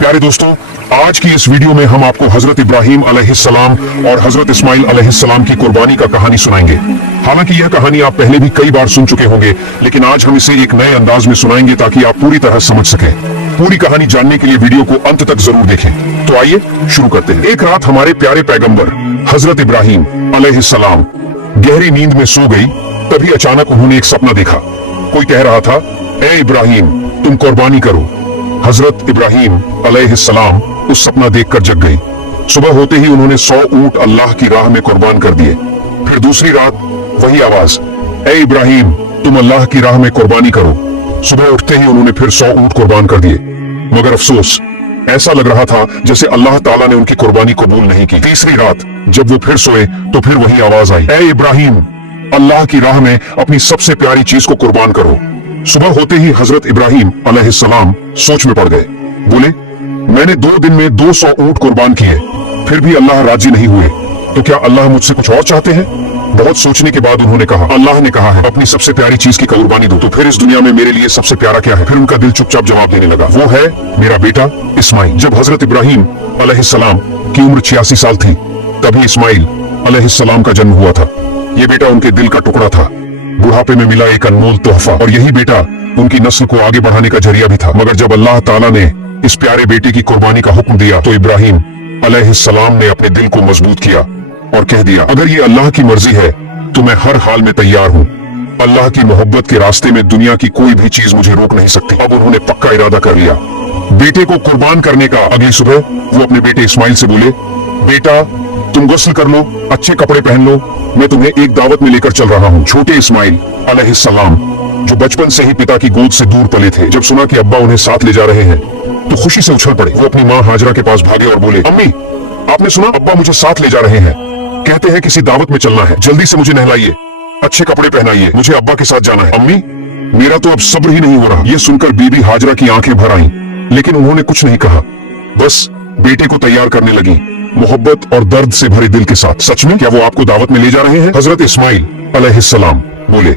प्यारे दोस्तों, आज की इस वीडियो में हम आपको हजरत इब्राहिम अलैहिस्सलाम और हजरत इस्माइल अलैहिस्सलाम की कुर्बानी का कहानी सुनाएंगे। हालांकि यह कहानी आप पहले भी कई बार सुन चुके होंगे, लेकिन आज हम इसे एक नए अंदाज में सुनाएंगे ताकि आप पूरी तरह समझ सकें। पूरी कहानी जानने के लिए वीडियो को अंत तक जरूर देखें। तो आइए शुरू करते हैं। एक रात हमारे प्यारे पैगंबर हजरत इब्राहिम अलैहिस्सलाम गहरी नींद में सो गई। तभी अचानक उन्होंने एक सपना देखा। कोई कह रहा था, ए इब्राहिम, तुम कुर्बानी करो। हजरत इब्राहिम अलैहिस्सलाम उस सपना देखकर जग गई। सुबह होते ही उन्होंने 100 ऊंट अल्लाह की राह में कुर्बान कर दिए। फिर दूसरी रात वही आवाज, ए इब्राहिम, तुम अल्लाह की राह में कुर्बानी करो। सुबह उठते ही उन्होंने फिर 100 ऊंट कुर्बान कर दिए, मगर अफसोस, ऐसा लग रहा था जैसे अल्लाह ताला ने उनकी कुर्बानी कबूल नहीं की। तीसरी रात जब वो फिर सोए तो फिर वही आवाज आई, ए इब्राहिम, अल्लाह की राह में अपनी सबसे प्यारी चीज को कुर्बान करो। सुबह होते ही हजरत इब्राहिम अलैहिस्सलाम सोच में पड़ गए। बोले, मैंने 2 दिन में 200 ऊंट कुर्बान किए, फिर भी अल्लाह राजी नहीं हुए, तो क्या अल्लाह मुझसे कुछ और चाहते हैं? बहुत सोचने के बाद उन्होंने कहा, अल्लाह ने कहा है अपनी सबसे प्यारी चीज की कुर्बानी दो, तो फिर इस दुनिया में मेरे लिए सबसे प्यारा क्या है? फिर उनका दिल चुपचाप जवाब देने लगा, वो है मेरा बेटा इस्माइल। जब हजरत इब्राहिम अलैहिस्सलाम की उम्र 86 साल थी, तभी इस्माइल अलैहिस्सलाम का जन्म हुआ था। ये बेटा उनके दिल का टुकड़ा था, बुढ़ापे में मिला एक अनमोल तोहफा, और यही बेटा उनकी नस्ल को आगे बढ़ाने का जरिया भी था। मगर जब अल्लाह ताला ने इस प्यारे बेटे की कुर्बानी का हुक्म दिया, तो इब्राहिम अलैहिस्सलाम ने अपने दिल को मजबूत किया और कह दिया, अगर ये अल्लाह की मर्जी है तो मैं हर हाल में तैयार हूँ। अल्लाह की मोहब्बत के रास्ते में दुनिया की कोई भी चीज मुझे रोक नहीं सकती। अब उन्होंने पक्का इरादा कर लिया बेटे को कुर्बान करने का। अगली सुबह वो अपने बेटे इस्माइल से बोले, बेटा, तुम गुस्ल कर लो, अच्छे कपड़े पहन लो, मैं तुम्हें एक दावत में लेकर चल रहा हूँ। छोटे इस्माइल अलैहिस्सलाम, जो बचपन से ही पिता की गोद से दूर पले थे, जब सुना कि अब्बा उन्हें साथ ले जा रहे हैं तो खुशी से उछल पड़े। वो अपनी माँ हाजरा के पास भागे और बोले, अम्मी, आपने सुना अब्बा मुझे साथ ले जा रहे हैं, कहते हैं किसी दावत में चलना है, जल्दी से मुझे नहलाइए, अच्छे कपड़े पहनाइए, मुझे अब्बा के साथ जाना है। अम्मी, मेरा तो अब सब्र ही नहीं हो रहा। ये सुनकर बीबी हाजरा की आंखें भर आईं, लेकिन उन्होंने कुछ नहीं कहा, बस बेटे को तैयार करने लगी, मोहब्बत और दर्द से भरे दिल के साथ। सच में क्या वो आपको दावत में ले जा रहे हैं? हजरत इस्माइल अलैहिस्सलाम बोले,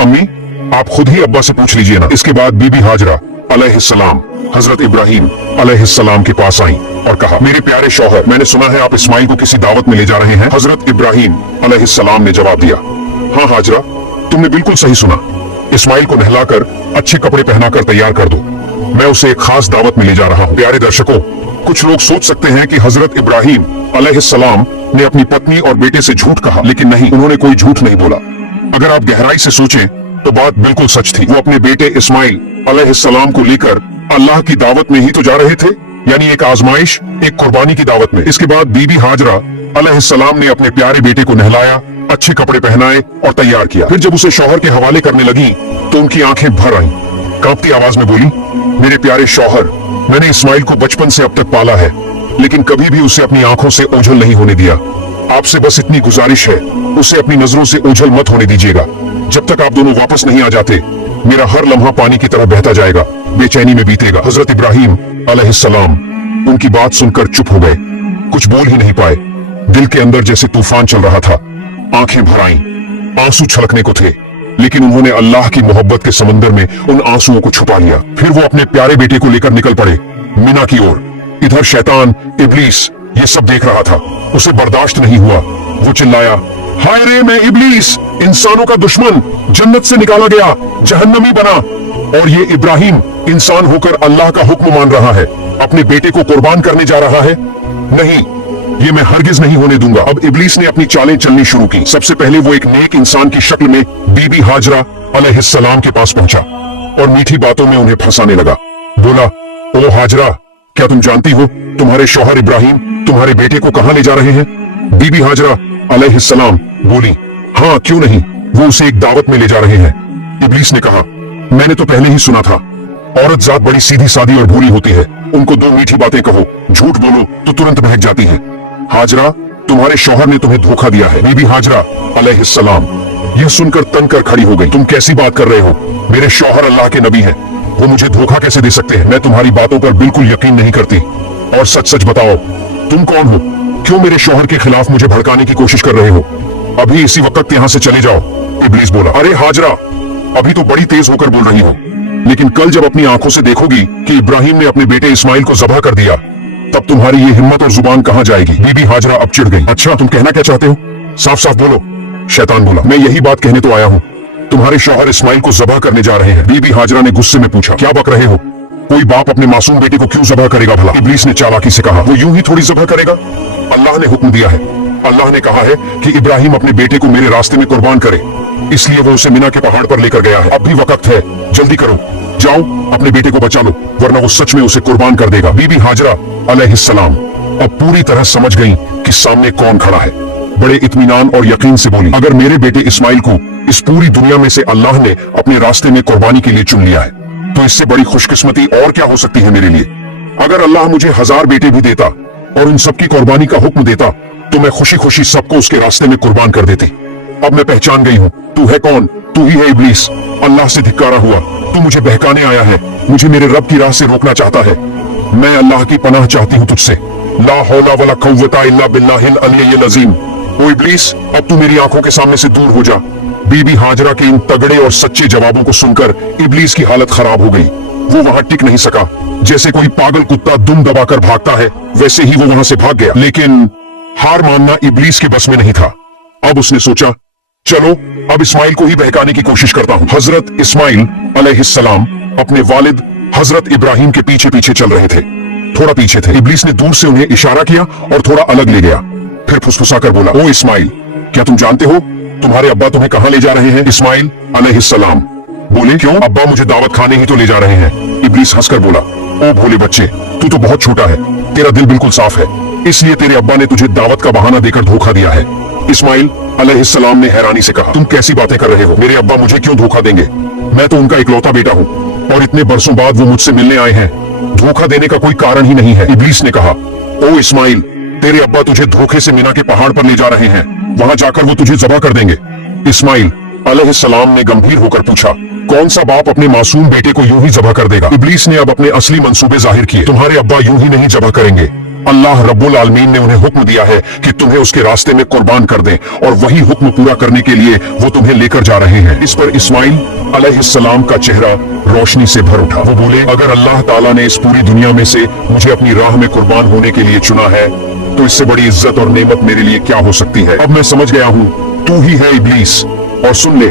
अम्मी, आप खुद ही अब्बा से पूछ लीजिए ना। इसके बाद बीबी हाजरा अलैहिस्सलाम हजरत इब्राहिम अलैहिस्सलाम के पास आई और कहा, मेरे प्यारे शौहर, मैंने सुना है आप इस्माइल को किसी दावत में ले जा रहे हैं। हजरत इब्राहिम अलैहिस्सलाम ने जवाब दिया, हाँ हाजरा, तुमने बिल्कुल सही सुना। इस्माइल को नहलाकर अच्छे कपड़े पहनाकर तैयार कर दो, मैं उसे एक खास दावत में ले जा रहा हूँ। प्यारे दर्शकों, कुछ लोग सोच सकते हैं कि हजरत इब्राहिम अलैहिस्सलाम ने अपनी पत्नी और बेटे से झूठ कहा, लेकिन नहीं, उन्होंने कोई झूठ नहीं बोला। अगर आप गहराई से सोचें तो बात बिल्कुल सच थी। वो अपने बेटे इस्माइल अलैहिस्सलाम को लेकर अल्लाह की दावत में ही तो जा रहे थे, यानी एक आजमाइश, एक कुर्बानी की दावत में। इसके बाद बीबी हाजरा अलैहिस्सलाम ने अपने प्यारे बेटे को नहलाया, अच्छे कपड़े पहनाए और तैयार किया। फिर जब उसे शौहर के हवाले करने लगी तो उनकी आंखें भर आईं। कांपती आवाज में बोली, मेरे प्यारे शौहर, मैंने इस्माइल को बचपन से अब तक पाला है, लेकिन कभी भी उसे अपनी आंखों से ओझल नहीं होने दिया। आपसे बस इतनी गुजारिश है, उसे अपनी नजरों से ओझल मत होने दीजिएगा। जब तक आप दोनों वापस नहीं आ जाते, मेरा हर लम्हा पानी की तरह बहता जाएगा, बेचैनी में बीतेगा। हजरत इब्राहिम अलैहिस्सलाम उनकी बात सुनकर चुप हो गए, कुछ बोल ही नहीं पाए। दिल के अंदर जैसे तूफान चल रहा था, आंखें भर आईं, आंसू छलकने को थे, लेकिन उन्होंने अल्लाह की मोहब्बत के समंदर में उन आंसुओं को छुपा लिया। फिर वो अपने प्यारे बेटे को लेकर निकल पड़े मीना की ओर। इधर शैतान इब्लीस ये सब देख रहा था, उसे बर्दाश्त नहीं हुआ। वो चिल्लाया, हाय रे मैं इब्लीस, इंसानों का दुश्मन, जन्नत से निकाला गया, जहन्नमी बना, और ये इब्राहिम इंसान होकर अल्लाह का हुक्म मान रहा है, अपने बेटे को कुर्बान करने जा रहा है। नहीं, ये मैं हरगिज नहीं होने दूंगा। अब इब्लीस ने अपनी चालें चलनी शुरू की। सबसे पहले वो एक नेक इंसान की शक्ल में बीबी हाजरा अलैहिस्सलाम के पास पहुंचा और मीठी बातों में उन्हें फंसाने लगा। बोला, ओ हाजरा, क्या तुम जानती हो तुम्हारे शौहर इब्राहिम तुम्हारे बेटे को कहां ले जा रहे हैं? बीबी हाजरा अलैहिस्सलाम बोली, हाँ क्यों नहीं, वो उसे एक दावत में ले जा रहे हैं। इब्लीस ने कहा, मैंने तो पहले ही सुना था, औरत जात बड़ी सीधी सादी और भोली होती है, उनको 2 मीठी बातें कहो, झूठ बोलो तो तुरंत बहक जाती है। हाजरा, तुम्हारे शौहर ने तुम्हें धोखा दिया है। बीबी हाजरा अलैहिस्सलाम यह सुनकर तनकर खड़ी हो गई। तुम कैसी बात कर रहे हो? मेरे शौहर अल्लाह के नबी हैं, वो मुझे धोखा कैसे दे सकते हैं? मैं तुम्हारी बातों पर बिल्कुल यकीन नहीं करती। और सच सच बताओ, तुम कौन हो? क्यों मेरे शौहर के खिलाफ मुझे भड़काने की कोशिश कर रहे हो? अभी इसी वक्त यहाँ से चले जाओ। इब्लीस बोला, अरे हाजरा, अभी तो बड़ी तेज होकर बोल रही हो, लेकिन कल जब अपनी आंखों से देखोगी कि इब्राहिम ने अपने बेटे इस्माइल को ज़बह कर दिया, तब तुम्हारी ये हिम्मत और जुबान कहाँ जाएगी। बीबी हाजरा अब चिढ़ गई। अच्छा, तुम कहना क्या चाहते हो? साफ साफ बोलो। शैतान बोला, मैं यही बात कहने तो आया हूँ। तुम्हारे शौहर इस्माइल को ज़बह करने जा रहे हैं। बीबी हाजरा ने गुस्से में पूछा, क्या बक रहे हो? कोई बाप अपने मासूम बेटे को क्यों ज़बह करेगा भला? इब्लीस ने चालाकी से कहा, वो यूं ही थोड़ी ज़बह करेगा। अल्लाह ने हुक्म दिया है। अल्लाह ने कहा है कि इब्राहिम अपने बेटे को मेरे रास्ते में कुर्बान करे, इसलिए वो उसे मिना के पहाड़ पर लेकर गया है। अब भी वक्त है, जल्दी करो, जाओ अपने बेटे को बचा लो, वरना वो सच में उसे कुर्बान कर देगा। बीबी हाजरा अलैहिस्सलाम अब पूरी तरह समझ गईं कि सामने कौन खड़ा है। बड़े इत्मीनान और यकीन से बोली, अगर मेरे बेटे इस्माइल को इस पूरी दुनिया में से अल्लाह ने अपने रास्ते में कुर्बानी के लिए चुन लिया है, तो इससे बड़ी खुशकिस्मती और क्या हो सकती है मेरे लिए। अगर अल्लाह मुझे 1000 बेटे भी देता और उन सबकी कुर्बानी का हुक्म देता, तो मैं खुशी खुशी सबको उसके रास्ते में कुर्बान कर देती। अब मैं पहचान गई हूँ, तू है कौन? तू ही है इब्लीस। अल्लाह से धिक्कारा हुआ, तू मुझे बहकाने आया है, मुझे मेरे रब की राह से रोकना चाहता है। मैं अल्लाह की पनाह चाहती हूँ तुझसे। ला हौला वला कुव्वता इल्ला बिल्लाहिल अलिय्यिल अज़ीम। ओ इब्लीस, अब तू मेरी आंखों के सामने से दूर हो जा। बीबी हाजरा के इन तगड़े और सच्चे जवाबों को सुनकर इब्लीस की हालत खराब हो गई। वो वहां टिक नहीं सका। जैसे कोई पागल कुत्ता दुम दबाकर भागता है, वैसे ही वो वहां से भाग गया। लेकिन हार मानना इब्लीस के बस में नहीं था। अब उसने सोचा, चलो अब इस्माइल को ही बहकाने की कोशिश करता हूँ। हजरत इस्माइल अलैहिस्सलाम अपने वालिद हजरत इब्राहिम के पीछे पीछे चल रहे थे। थोड़ा पीछे थे। इब्लीस ने दूर से उन्हें इशारा किया और थोड़ा अलग ले गया। फिर फुसफुसाकर बोला, ओ इस्माइल, क्या तुम जानते हो तुम्हारे अब्बा तुम्हें कहाँ ले जा रहे हैं? इस्माइल अलैहिस्सलाम बोले, क्यों? अब्बा मुझे दावत खाने ही तो ले जा रहे हैं। इब्लीस हंसकर बोला, ओ भोले बच्चे, तू तो बहुत छोटा है, तेरा दिल बिल्कुल साफ है, इसलिए तेरे अब्बा ने तुझे दावत का बहाना देकर धोखा दिया है। इस्माइल अलैहिस्सलाम ने हैरानी से कहा, तुम कैसी बातें कर रहे हो? मेरे अब्बा मुझे क्यों धोखा देंगे? मैं तो उनका इकलौता बेटा हूँ और इतने बरसों बाद वो मुझसे मिलने आए हैं। धोखा देने का कोई कारण ही नहीं है। इब्लीस ने कहा, ओ इस्माइल, तेरे अब्बा तुझे धोखे से मीना के पहाड़ पर ले जा रहे हैं, वहां जाकर वो तुझे ज़बह कर देंगे। इस्माइल अलैहिस्सलाम ने गंभीर होकर पूछा, कौन सा बाप अपने मासूम बेटे को यूं ही ज़बह कर देगा? इब्लीस ने अब अपने असली मंसूबे जाहिर किए। तुम्हारे अब्बा यूं ही नहीं ज़बह करेंगे। अल्लाह रब्बुल आलमीन ने उन्हें हुक्म दिया है कि तुम्हें उसके रास्ते में कुर्बान कर दें, और वही हुक्म पूरा करने के लिए वो तुम्हें लेकर जा रहे हैं। इस पर इस्माइल अलैहिस्सलाम का चेहरा रोशनी से भर उठा। वो बोले, अगर अल्लाह ताला ने इस पूरी दुनिया में से मुझे अपनी राह में कुर्बान होने के लिए चुना है, तो इससे बड़ी इज्जत और नेमत मेरे लिए क्या हो सकती है। अब मैं समझ गया हूँ, तू ही है इब्लीस। और सुन ले,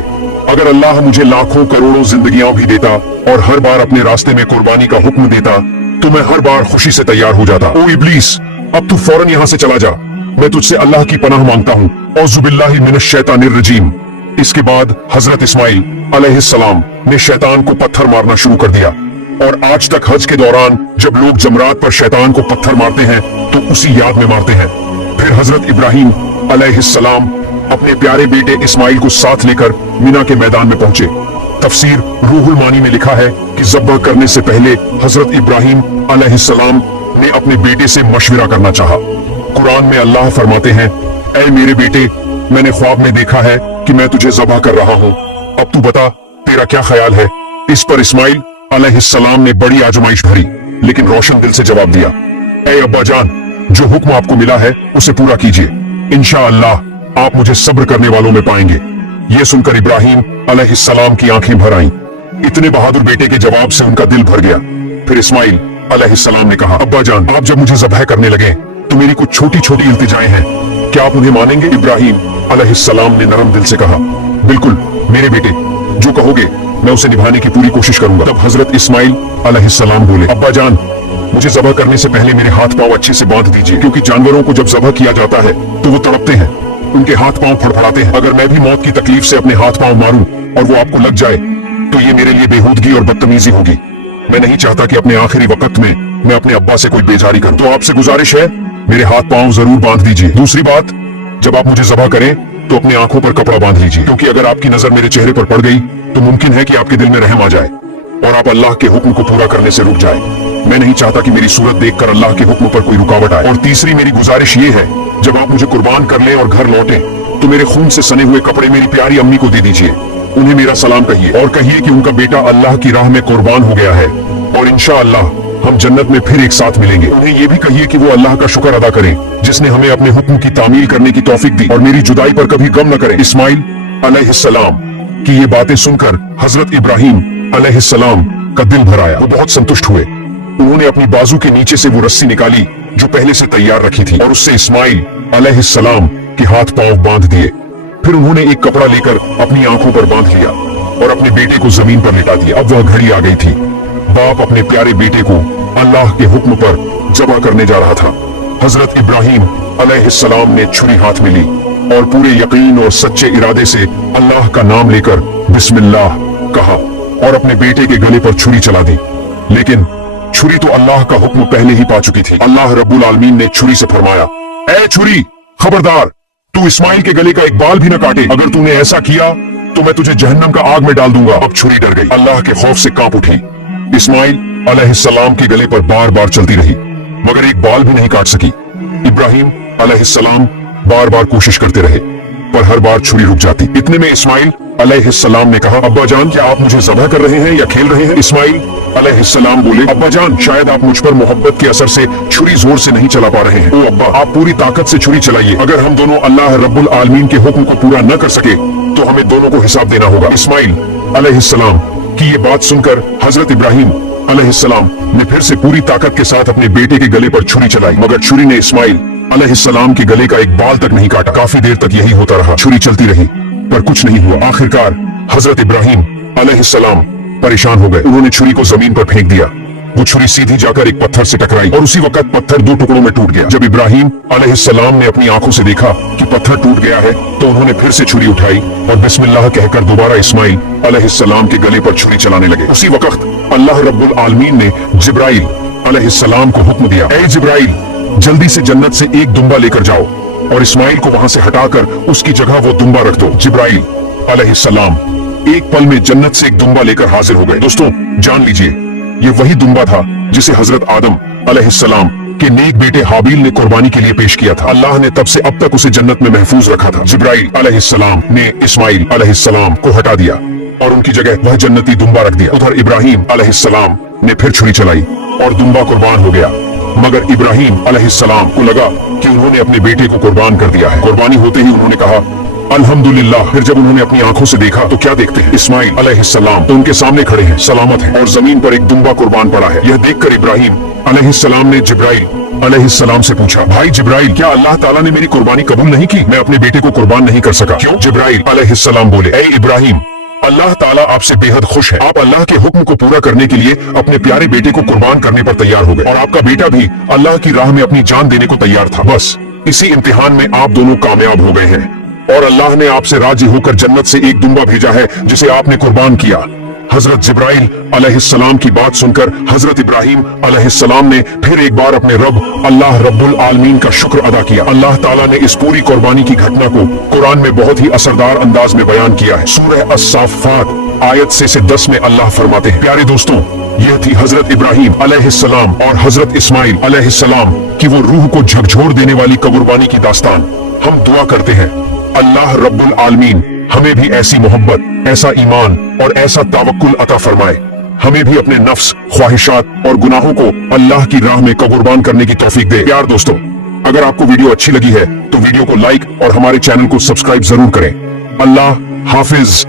अगर अल्लाह मुझे लाखों करोड़ों जिंदगियां भी देता और हर बार अपने रास्ते में कुर्बानी का हुक्म देता, तो मैं हर बार खुशी से तैयार हो जाता। ओ इब्लीस, अब तू फौरन यहाँ से चला जा। मैं तुझसे अल्लाह की पनाह मांगता हूँ। औज़ुबिल्लाहि मिनश शैतानिर रजीम। इसके बाद हजरत इस्माइल अलैहिस्सलाम ने शैतान को पत्थर मारना शुरू कर दिया, और आज तक हज के दौरान जब लोग जमरात पर शैतान को पत्थर मारते हैं तो उसी याद में मारते हैं। फिर हजरत इब्राहिम अलैहिस्सलाम अपने प्यारे बेटे इस्माइल को साथ लेकर मीना के मैदान में पहुंचे। तफसीर रूहुल मानी में लिखा है कि ज़ब्ह करने से पहले हजरत इब्राहिम अलैहिस्सलाम ने अपने बेटे से मशविरा करना चाहा। कुरान में अल्लाह फरमाते हैं, ऐ मेरे बेटे, मैंने ख्वाब में देखा है कि मैं तुझे ज़ब्ह कर रहा हूँ, अब तू बता तेरा क्या ख्याल है। इस पर इस्माइल अलैहिस्सलाम ने बड़ी आजमाइश भरी लेकिन रोशन दिल से जवाब दिया, ऐ अब्बा जान, जो हुक्म आपको मिला है उसे पूरा कीजिए, इंशाअल्लाह आप मुझे सब्र करने वालों में पाएंगे। ये सुनकर इब्राहिम अलैहिस्सलाम की आंखें भर आईं। इतने बहादुर बेटे के जवाब से उनका दिल भर गया। फिर इस्माइल अलैहिस्सलाम ने कहा, अब्बा जान, आप जब मुझे ज़ब्ह करने लगे तो मेरी कुछ छोटी छोटी इल्तिजाएं हैं, क्या आप उन्हें मानेंगे? इब्राहिम अलैहिस्सलाम ने नरम दिल से कहा, बिल्कुल मेरे बेटे, जो कहोगे मैं उसे निभाने की पूरी कोशिश करूंगा। तब हजरत इस्माइल अलैहिस्सलाम बोले, अब्बा जान, मुझे ज़ब्ह करने से पहले मेरे हाथ पांव अच्छे से बांध दीजिए, क्योंकि जानवरों को जब ज़ब्ह किया जाता है तो वो तड़पते हैं, उनके हाथ पांव फड़फड़ाते हैं। अगर मैं भी मौत की तकलीफ से अपने हाथ पांव मारूं और वो आपको लग जाए तो ये मेरे लिए बेहूदगी और बदतमीजी होगी। मैं नहीं चाहता कि अपने आखिरी वक्त में मैं अपने अब्बा से कोई बेजारी करूं। तो आपसे गुजारिश है, मेरे हाथ पांव जरूर बांध दीजिए। दूसरी बात, जब आप मुझे ज़ब्ह करें तो अपनी आंखों पर कपड़ा बांध लीजिए, क्योंकि अगर आपकी नजर मेरे चेहरे पर पड़ गई तो मुमकिन है कि आपके दिल में रहम आ जाए और आप अल्लाह के हुक्म को पूरा करने से रुक जाए। मैं नहीं चाहता कि मेरी सूरत देखकर अल्लाह के हुक्म पर कोई रुकावट आए। और तीसरी मेरी गुजारिश ये है, जब आप मुझे कुर्बान कर लें और घर लौटें तो मेरे खून से सने हुए कपड़े मेरी प्यारी अम्मी को दे दीजिए। उन्हें मेरा सलाम कहिए और कहिए कि उनका बेटा अल्लाह की राह में कुर्बान हो गया है और इंशाअल्लाह हम जन्नत में फिर एक साथ मिलेंगे। उन्हें ये भी कहिए कि वो अल्लाह का शुक्र अदा करें जिसने हमें अपने हुक्म की तामील करने की तौफीक दी और मेरी जुदाई पर कभी गम न करें। इस्माइल अलैहिस्सलाम की ये बातें सुनकर हजरत इब्राहिम अलैहिस्सलाम का दिल भर आया। वो बहुत संतुष्ट हुए। उन्होंने अपनी बाजू के नीचे से वो रस्सी निकाली जो पहले से तैयार रखी थी और उससे इस्माइल अलैहिस्सलाम के हाथ पांव बांध दिए। फिर उन्होंने एक कपड़ा लेकर अपनी आंखों पर बांध लिया और अपने बेटे को जमीन पर लिटा दिया। अब वह घड़ी आ गई थी। बाप अपने प्यारे बेटे को अल्लाह के हुक्म पर ज़ब्ह करने जा रहा था। हजरत इब्राहिम अलैहिस्सलाम ने छुरी हाथ में ली और पूरे यकीन और सच्चे इरादे से अल्लाह का नाम लेकर बिस्मिल्लाह कहा और अपने बेटे के गले पर छुरी चला दी। लेकिन छुरी तो अल्लाह का हुक्म पहले ही पा चुकी थी। अल्लाह रब्बुल आलमीन ने छुरी से फरमाया, ऐ छुरी, खबरदार, तू इस्माइल के गले का एक बाल भी न काटे। अगर तूने ऐसा किया तो मैं तुझे जहन्नम का आग में डाल दूंगा। अब छुरी डर गई, अल्लाह के खौफ से कांप उठी। इस्माइल अलैहिस्सलाम के गले पर बार बार चलती रही मगर एक बाल भी नहीं काट सकी। इब्राहिम अलैहिस्सलाम बार बार कोशिश करते रहे पर हर बार छुरी रुक जाती। इतने में इस्माइल अलैहिस्सलाम ने कहा, अब्बा जान, क्या आप मुझे ज़ब्ह कर रहे हैं या खेल रहे हैं? इस्माइल अलैहिस्सलाम बोले, अब्बा जान, शायद आप मुझ पर मोहब्बत के असर से छुरी जोर से नहीं चला पा रहे हैं। ओ अब्बा, आप पूरी ताकत से छुरी चलाइए। अगर हम दोनों अल्लाह रब्बुल आलमीन के हुक्म को पूरा न कर सके तो हमें दोनों को हिसाब देना होगा। इस्माइल अलैहिस्सलाम की ये बात सुनकर हजरत इब्राहिम अलैहिस्सलाम ने फिर से पूरी ताकत के साथ अपने बेटे के गले पर छुरी चलाई मगर छुरी ने इस्माइल अलैहिस्सलाम के गले का एक बाल तक नहीं काटा। काफी देर तक यही होता रहा। छुरी चलती रही पर कुछ नहीं हुआ। आखिरकार हजरत इब्राहिम अलैहिस्सलाम परेशान हो गए। उन्होंने छुरी को जमीन पर फेंक दिया। वो छुरी सीधी जाकर एक पत्थर से टकराई और उसी वक्त पत्थर दो टुकड़ों में टूट गया। जब इब्राहिम अलैहिस्सलाम ने अपनी आंखों से देखा कि पत्थर टूट गया है तो उन्होंने फिर से छुरी उठाई और बिस्मिल्लाह कहकर दोबारा इस्माइल अलैहिस्सलाम के गले पर छुरी चलाने लगे। उसी वक्त अल्लाह रब्बुल आलमीन ने जिब्राइल अलैहिस्सलाम को हुक्म दिया, ऐ जिब्राइल, जल्दी से जन्नत से एक दुम्बा लेकर जाओ और इस्माइल को वहां से हटाकर उसकी जगह वो दुम्बा रख दो। जिब्राइल अलैहिस्सलाम एक पल में जन्नत से एक दुम्बा लेकर हाजिर हो गए। दोस्तों, जान लीजिए, ये वही दुम्बा था जिसे हजरत आदम अलैहिस्सलाम के नेक बेटे हाबील ने कुर्बानी के लिए पेश किया था। अल्लाह ने तब से अब तक उसे जन्नत में महफूज रखा था। जिब्राइल अलैहिस्सलाम ने इस्माइल अलैहिस्सलाम को हटा दिया और उनकी जगह वह जन्नती दुम्बा रख दिया। उधर इब्राहिम अलैहिस्सलाम ने फिर छुरी चलाई और दुम्बा कुर्बान हो गया मगर इब्राहिम अलैहिस्सलाम को लगा कि उन्होंने अपने बेटे को कुर्बान कर दिया है। कुर्बानी होते ही उन्होंने कहा, अल्हम्दुलिल्लाह। फिर जब उन्होंने अपनी आंखों से देखा तो क्या देखते हैं? इस्माइल अलैहिस्सलाम तो उनके सामने खड़े हैं, सलामत हैं और जमीन पर एक दुम्बा कुर्बान पड़ा है। यह देखकर इब्राहिम अलैहिस्सलाम ने जिब्राइल अलैहिस्सलाम से पूछा, भाई जिब्राइल, क्या अल्लाह ताला ने मेरी कुर्बानी कबूल नहीं की? मैं अपने बेटे को कुर्बान नहीं कर सका। क्यों? जिब्राइल अलैहिस्सलाम बोले, ऐ इब्राहिम, अल्लाह ताला आपसे बेहद खुश है। आप अल्लाह के हुक्म को पूरा करने के लिए अपने प्यारे बेटे को कुर्बान करने पर तैयार हो गए और आपका बेटा भी अल्लाह की राह में अपनी जान देने को तैयार था। बस इसी इम्तिहान में आप दोनों कामयाब हो गए हैं और अल्लाह ने आपसे राजी होकर जन्नत से एक दुम्बा भेजा है जिसे आपने कुर्बान किया। हजरत जिब्राइल अलैहिस्सलाम की बात सुनकर हजरत इब्राहिम अलैहिस्सलाम ने फिर एक बार अपने रब अल्लाह रब्बुल आलमीन का शुक्र अदा किया। अल्लाह ताला ने इस पूरी कुर्बानी की घटना को कुरान में बहुत ही असरदार अंदाज में बयान किया है। सूरह अस-साफ़ात आयत से 10 में अल्लाह फरमाते हैं, प्यारे दोस्तों, यह थी हजरत इब्राहिम अलैहिस्सलाम और हजरत इस्माइल अलैहिस्सलाम की वो रूह को झकझोर देने वाली कुर्बानी की दास्तान। हम दुआ करते हैं अल्लाह रब्बुल आलमीन हमें भी ऐसी मोहब्बत, ऐसा ईमान और ऐसा तवक्कुल अता फरमाए। हमें भी अपने नफ्स, ख्वाहिशात और गुनाहों को अल्लाह की राह में कुर्बान करने की तौफीक दे। प्यार दोस्तों, अगर आपको वीडियो अच्छी लगी है तो वीडियो को लाइक और हमारे चैनल को सब्सक्राइब जरूर करें। अल्लाह हाफिज।